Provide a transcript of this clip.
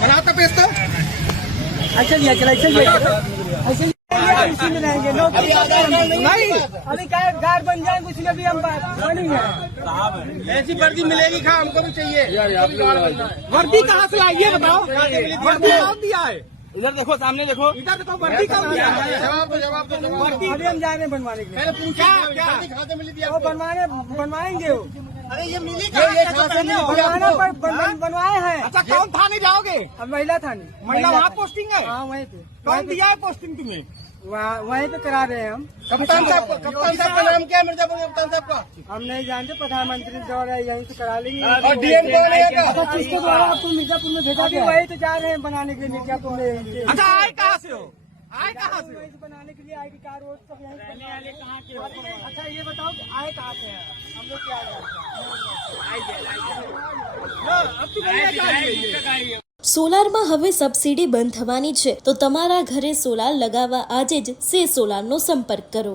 बनाता पेज तो ऐसे लिया चला ऐसे लिया ऐसे उसी में रहेंगे लोग नहीं अभी क्या गार बन जाएंगे उसमें भी हम बनेंगे। ऐसी वर्दी मिलेगी खा हमको भी चाहिए। वर्दी कहाँ से आई है बताओ? वर्दी कौन दिया है? इधर देखो सामने देखो इधर देखो वर्दी कौन दिया है? जवाब दो वर्दी अभी हम जा रहे हैं बनवाने के लिए। मैंने पूछा क्या खाते मिली दिया वो बनवाएंगे वो अरे ये मिली बनवाए हैं। अच्छा कौन थाने जाओगे? अब महिला थाने महिला वहाँ पोस्टिंग है? हाँ वहीं पे कौन दिया है पोस्टिंग तुम्हें? वहीं पे करा रहे हैं हम। कप्तान साहब का नाम क्या है मिर्जापुर कप्तान साहब का? हम नहीं जानते प्रधानमंत्री द्वारा यहीं से करा लेंगे। और डीएम कौन है? किसके द्वारा आपको मिर्जापुर में भेजा गया? वही तो जा रहे हैं बनाने के लिए मिर्जापुर में। अच्छा आए कहाँ से हो? आए कहाँ से? वहीं से बनाने के लिए आई डी कार्ड और सब यहीं कहाँ के? अच्छा ये बताओ कि आए कहाँ से हैं? हम लोग क्या સોલારમાં હવે સબસિડી બંધ થવાની છે તો તમારા ઘરે સોલાર લગાવવા આજે જ સે સોલારનો સંપર્ક કરો।